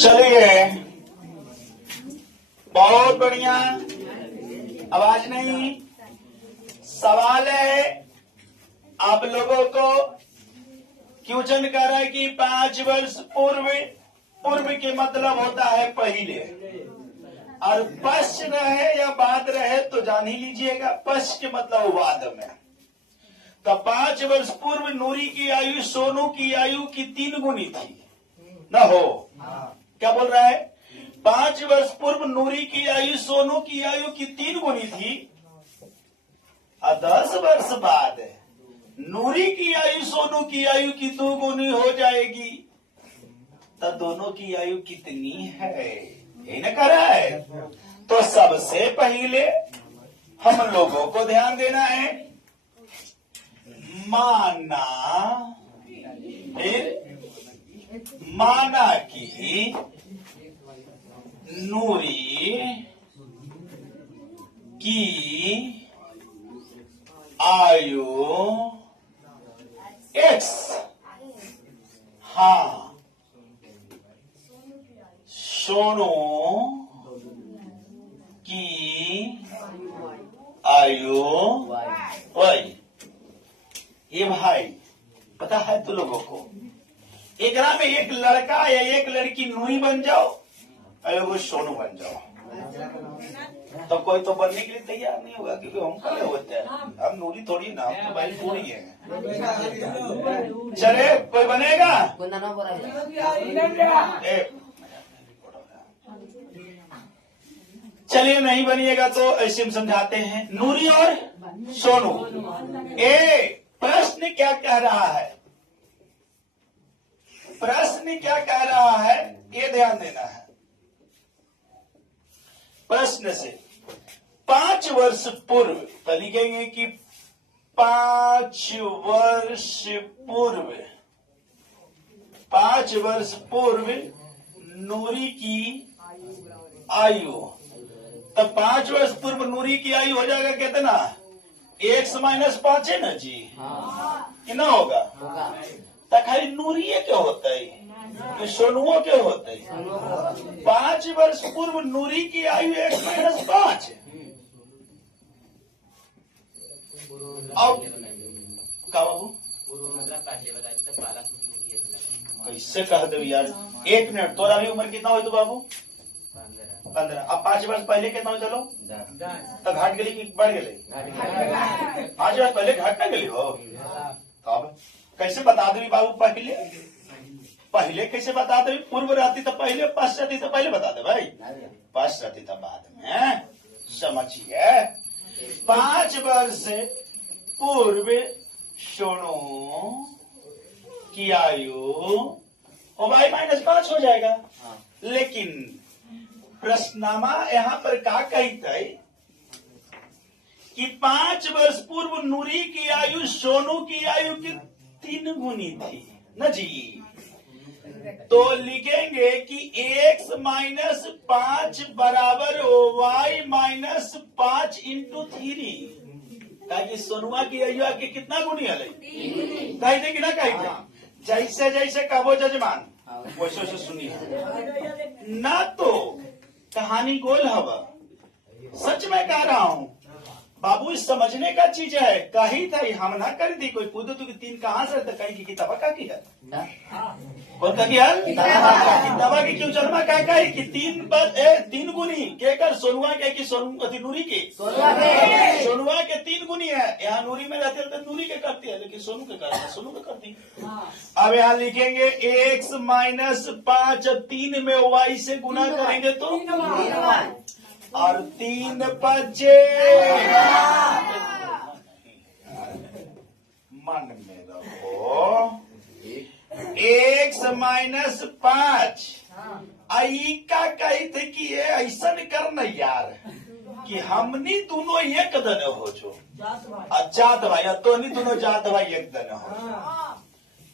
चलिए, बहुत बढ़िया। आवाज नहीं। सवाल है आप लोगों को, क्वेश्चन कर रहा है कि 5 वर्ष पूर्व के मतलब होता है पहले, और पश्च रहे या बाद रहे तो जान ही लीजिएगा। पश्च के मतलब बाद में। तो 5 वर्ष पूर्व नूरी की आयु सोनू की आयु की 3 गुनी थी न हो। क्या बोल रहा है? 5 वर्ष पूर्व नूरी की आयु सोनू की आयु की 3 गुनी थी, और 10 वर्ष बाद नूरी की आयु सोनू की आयु की 2 गुनी हो जाएगी। तब दोनों की आयु कितनी है, यही न कह रहा है। तो सबसे पहले हम लोगों को ध्यान देना है, माना कि नूरी की आयु x, हाँ, सोनू की आयु y। ये भाई पता है तो लोगों को, एक में एक लड़का या एक लड़की नूरी बन जाओ और वो सोनू बन जाओ, तो कोई तो बनने के लिए तैयार नहीं होगा, क्योंकि हम कल होते हैं, हम नूरी थोड़ी ना, हम तो भाई पूरी है। चले, कोई बनेगा? चलिए, नहीं बनिएगा तो ऐसे हम समझाते हैं। नूरी और सोनू। प्रश्न क्या कह रहा है? प्रश्न क्या कह रहा है, ये ध्यान देना है। प्रश्न से 5 वर्ष पूर्व तो लिखेंगे कि 5 वर्ष पूर्व, 5 वर्ष पूर्व नूरी की आयु। तब 5 वर्ष पूर्व नूरी की आयु हो जाएगा कितना? x - 5 है ना जी, कितना होगा? तो खाली नूरी क्या होता है, सोनुओं क्या होता है? 5 वर्ष पूर्व नूरी की आयु x - 5। अब का बाबू कैसे कह दो यार, 1 मिनट। तोरा अभी उम्र कितना हो तो बाबू? 15। अब 5 वर्ष पहले कितना हो? चलो तो घाट गली की बढ़ गई? 5 वर्ष पहले घाट न गली हो। अब कैसे बता दो बाबू? पहले कैसे बता दो? पूर्व रहती तो पहले, पश्च रहती तो पहले बता दे भाई। पश्च रहती तो बाद में। समझिए, 5 वर्ष पूर्व सोनू की आयु ओ भाई -5 हो जाएगा। लेकिन प्रश्नमा यहाँ पर क्या कहता है कि 5 वर्ष पूर्व नूरी की आयु सोनू की आयु की 3 गुनी थी न जी। तो लिखेंगे कि x - 5 बराबर y - 5 × 3, ताकि सोनुआ की आयु के कितना गुनी है? कहते कि ना कहते? जैसे जैसे कहो जजमान वैसे वैसे सुनिए ना। तो कहानी गोल हवा, सच में कह रहा हूँ बाबू, समझने का चीज है। कही था हम ना कर दी, कोई पूछो तो 3 कहाँ से? तो कहीं की किताबा का की है, कौन का किया? किताबा की क्यों जन्मा का कही कि 3 गुनी के कर सोनुआ के कि सोनू नूरी की? सोनुआ के 3 गुनी है। यहाँ नूरी में रहते तो नूरी के करती है, लेकिन सोनू के करती है, सोनू के करती है। अब यहाँ लिखेंगे x - 5 3 में y से गुना करेंगे तो, और 3 5 मन में रखो। x - 5 आई का कही थे कि ये ऐसा करना यार कि हमनी दोनों एक दन हो जो जात भाई, तो नहीं दोनों जात भाई एक दन हो।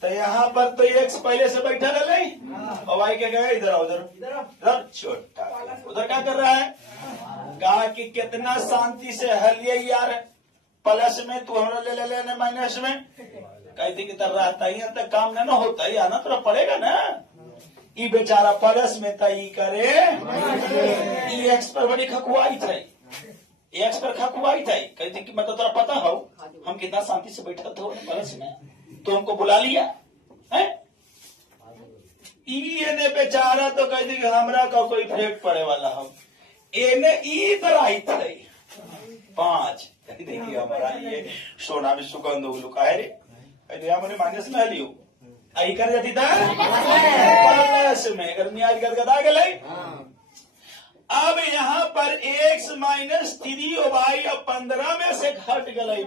तो यहाँ पर तो x पहले से बैठा रहे और भाई क्या कहे इधर उधर छोटा उधर क्या कर रहा है? कहा कि कितना शांति से हलिए यार, प्लस में तू हमरा ले लेने माइनस में। कहती कि तर रहता ही तक काम न होता ही, आना तो पड़ेगा ना। ई बेचारा प्लस में तय करे ई एक्स पर बड़ी खकुआई थे, एक्स पर खकुआई थे। कहते कि मैं तो तेरा पता हो हम कितना शांति से बैठे थे प्लस में, तो हमको बुला लिया है। इने बेचारा तो कहते कि हमरा का कोई फेंक पड़े वाला हम एने इधर आई थे 5। देखिए हमारा ये सोना भी सुगंध उगलू का है रे, कहते हमने माइनस में लियो आई कर जाती था प्लस में गर्मी आज गदगदा गए। अब यहाँ पर x माइनस 3y अब 15 में से घट गए।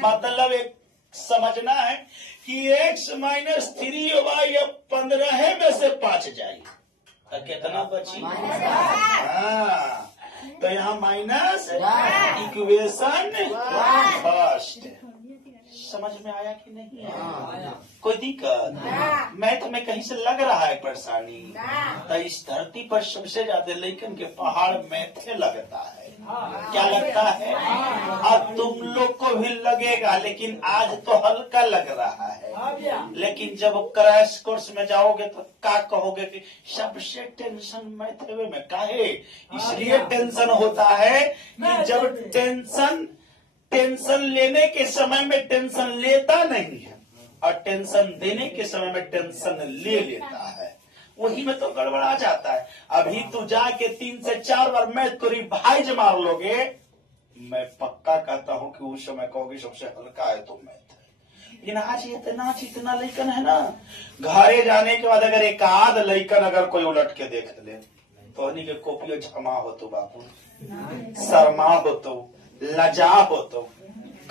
मतलब एक समझना है कि x माइनस 3y अब 15 में से 5 जाए तो कितना बची? हाँ, तो यहाँ माइनस इक्वेशन फर्स्ट। समझ में आया कि नहीं? कोई दिक्कत? मैं तुम्हें कहीं से लग रहा है परेशानी? तो इस धरती पर सबसे ज्यादा लेकिन के पहाड़ में लगता है। क्या लगता है? अब तुम लोग को भी लगेगा, लेकिन आज तो हल्का लग रहा है, लेकिन जब क्रैश कोर्स में जाओगे तो क्या कहोगे कि सबसे टेंशन मैथवे में काहे? इसलिए टेंशन होता है कि जब टेंशन लेने के समय में टेंशन लेता नहीं है और टेंशन देने के समय में टेंशन ले लेता है, वही में तो गड़बड़ा जाता है। अभी तू जाके 3 से 4 बार मैथ को रिवाइज मार लोगे, मैं पक्का कहता हूं कि उस समय कहोगे सबसे हल्का है तो मैथ है। लेकिन आज इतना लइकन है ना, घरे जाने के बाद अगर एक आध लइकन अगर कोई उलट के देख ले तो हनी के कॉपियो जमा हो तो बाबू, शर्मा हो तो, लजा हो तो,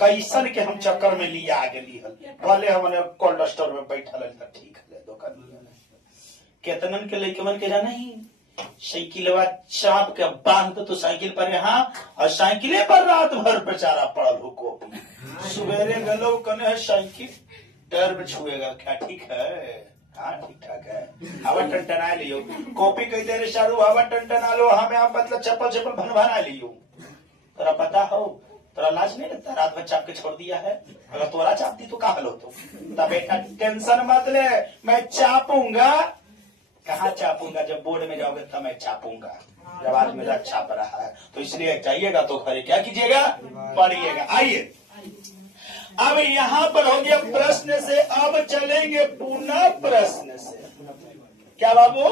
कैसन के हम चक्कर में लिया आगे लिहल भले हमने कोल्ड स्टोर में बैठल है ठीक है दुकान केतनन के लेके मन के जाना ही साइकिलवा चाप के बांध तो साइकिल पर यहाँ और साइकिले पर रात भर बेचारा पड़ल हो कॉपी। सवेरे गलो कने साइकिल टायर में छुएगा क्या? ठीक है, हाँ ठीक ठाक है। हवा टनटना लियो कॉपी कही दे रे शारू, हवा टनटना लो हमें आप मतलब चप्पल भन भना लियो। तोरा पता हो, तोरा लाज नहीं लगता? रात भर चाप के छोड़ दिया है, अगर तोरा चापती तो कहा लो तो बेटा टेंशन मत ले, मैं चापूंगा। कहाँ चापूंगा? जब बोर्ड में जाओगे तब मैं चापूंगा, जब आज मेरा छाप रहा है। तो इसलिए चाहिएगा तो खरे क्या कीजिएगा? पढ़िएगा। आइए अब यहाँ पर हो गया प्रश्न से, अब चलेंगे पुनः प्रश्न से। क्या बाबू?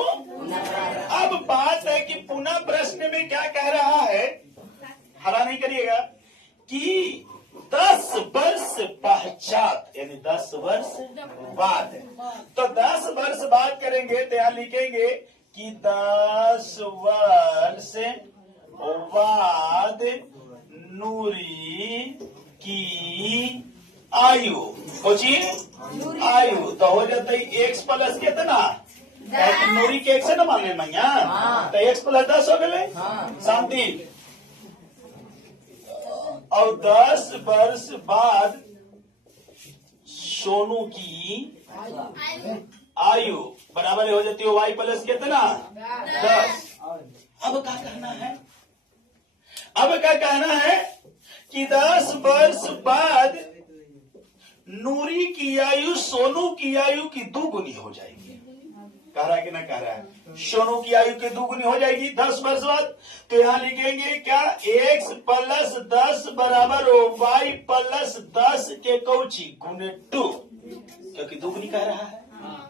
अब बात है कि पुनः प्रश्न में क्या कह रहा है, हरा नहीं करिएगा, कि 10 वर्ष पश्चात यानी 10 वर्ष बाद, तो 10 वर्ष बाद करेंगे तो यहाँ लिखेंगे कि 10 वर्ष बाद नूरी की आयु, सोचिए आयु तो हो जाता है x प्लस कितना? नूरी के x से न मान ले मैया, तो x प्लस 10 हो गए शांति। और 10 वर्ष बाद सोनू की आयु बराबर हो जाती है y प्लस कितना? 10। अब क्या कहना है? अब क्या कहना है कि 10 वर्ष बाद नूरी की आयु सोनू की आयु की 2 गुनी हो जाएगी। कह रहा है कि ना कह रहा है? सोनू की आयु की 2 गुनी हो जाएगी 10 वर्ष बाद। तो यहाँ लिखेंगे क्या? x प्लस 10 बराबर y प्लस 10 के कौची गुने 2, क्योंकि 2 गुनी कह रहा है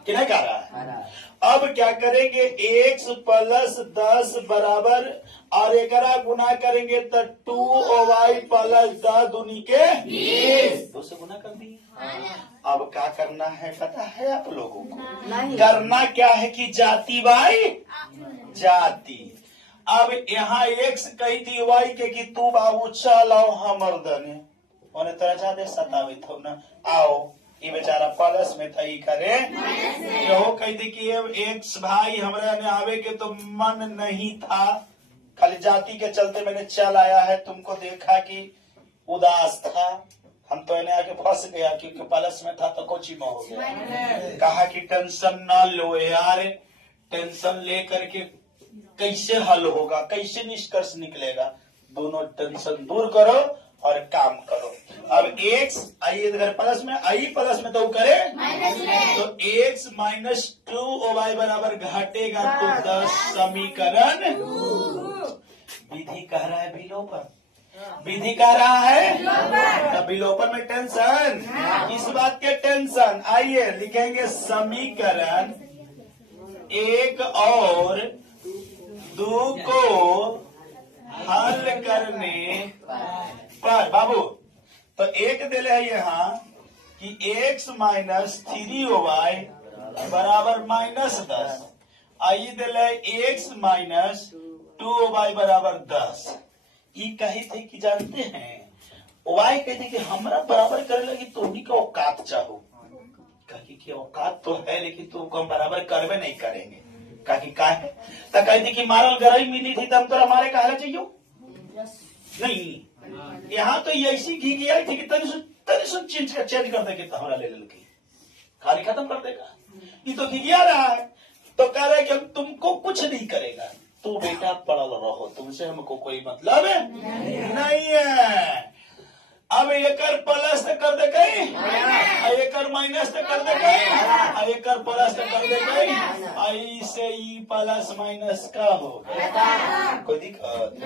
कि नहीं कह रहा है? अब क्या करेंगे? x प्लस 10 बराबर और एकरा गुना करेंगे तो 2y प्लस 10 दूनी के 2 से गुना कर दिए। अब क्या करना है पता है आप लोगों को? करना क्या है कि जाति बाई जाति। अब यहाँ x कही थी y के कि तू बाबू चलाओ हमर दने उन्हें तरह ज्यादा सतावित हो ना, आओ ये बेचारा प्लस में था करे यहो कही थी कि एक्स भाई हमारे ने आवे के तो मन नहीं था, खाली जाति के चलते मैंने चल आया है, तुमको देखा कि उदास था, हम तो इन्हें आके फंस गया क्योंकि प्लस में था तो कोची में हो गया। कहा कि टेंशन ना लो यार, टेंशन ले करके कैसे हल होगा, कैसे निष्कर्ष निकलेगा? दोनों टेंशन दूर करो और काम करो। अब x आइए इधर प्लस में, आई प्लस में तो करे तो x माइनस 2y बराबर घटेगा तो 10 समीकरण। विधि कह रहा है विलोपन, विधि कह रहा है तो विलोपन में टेंशन, इस बात के टेंशन। आइए लिखेंगे समीकरण 1 और 2 को हल करने पर बाबू तो एक दिले है यहाँ कि x माइनस 3y बराबर माइनस 10, आइए दिले x माइनस 2y बराबर 10। ये कही थे कि जानते हैं y कहते कि हमरा बराबर करे लगी तो उन्हीं का औकात चाहो, कही कि औकात तो है लेकिन तो हम बराबर करवे नहीं करेंगे, कही का है तो कहती कि मारल गरई मिली थी तब तो हमारे कहना चाहिए नहीं। यहाँ तो ये ऐसी घी गई थी कि तनी सुन चेंज कर देगी तो हमारा ले लेगी, खाली खत्म कर देगा। ये तो घिघिया रहा है तो कह रहा है कि हम तुमको कुछ नहीं करेगा, तू बेटा पढ़ल रहो, तुमसे हमको कोई मतलब नहीं है। अब एकर प्लस कर दे गई, एकर माइनस कर दे गई, एकर प्लस कर दे गई, ऐसे ही प्लस माइनस का हो कोई दिक्कत।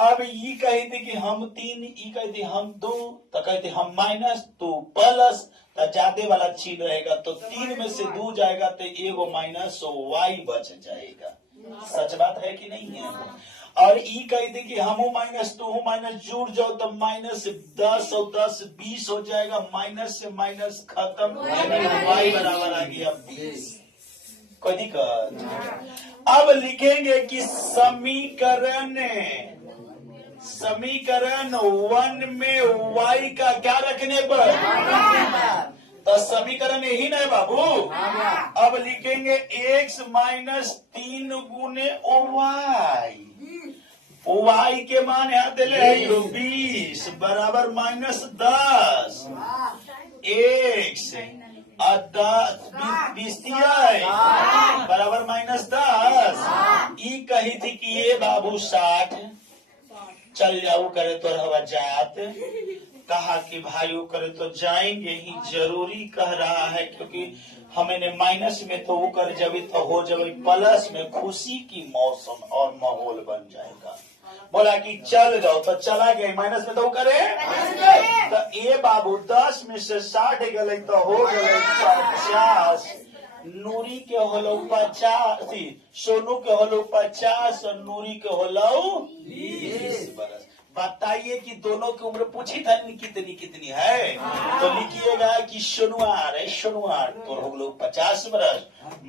अब ये कही थी कि हम 3, ये कही थी हम 2, तो कहते हम माइनस, तो प्लस, तो जादे वाला छीन रहेगा तो 3 में से 2 जाएगा तो एगो माइनस y बच जाएगा। सच बात है कि नहीं है। और ई कही थी कि हम माइनस तो माइनस जुड़ जाओ तो माइनस 10 और 10 20 हो जाएगा, माइनस से माइनस खत्म, y बराबर आ गया 20। कोई दिक्कत। अब लिखेंगे कि समीकरण 1 में y का क्या रखने पर, तो समीकरण यही ना है बाबू। अब लिखेंगे x माइनस 3 गुने y के मान यहाँ दिले है 20 बराबर माइनस 10, x 20 बराबर माइनस 10। ई कही थी कि ये बाबू 60 चल जाऊ करे तो रहा जात, कहा कि भाइयों करे तो जाएंगे ही, जरूरी कह रहा है क्योंकि हमें माइनस में तो वो कर जब तो हो जब प्लस में खुशी की मौसम और माहौल बन जाएगा। बोला कि चल जाओ तो चला गए, माइनस में तो वो करे तो ये बाबू 10 में से 60 गए तो हो गए 50, नूरी के होलो 50, सोनू के होलो 50 और नूरी के होलो 20 बरस। बताइए कि दोनों की उम्र पूछी था कितनी कितनी है, तो लिखिएगा कि सोनुआर है, सोनुआर तो हो लोग 50 बरस,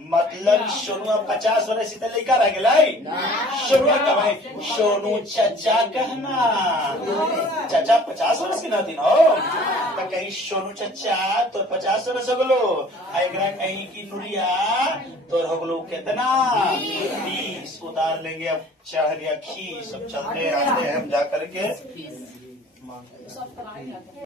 मतलब सोनुआ 50 बरस इतना लेकर रह गया। सोनुआ का भाई सोनू चाचा कहना, चाचा 50 बरस की ना दिन हो तो कहीं सोनू चाचा तो 50 बरस हो गलो, कहीं की नुरिया तो हो गलो कितना 20। उतार लेंगे, अब चढ़ गया खी, सब चलते आते हैं हम जा करके।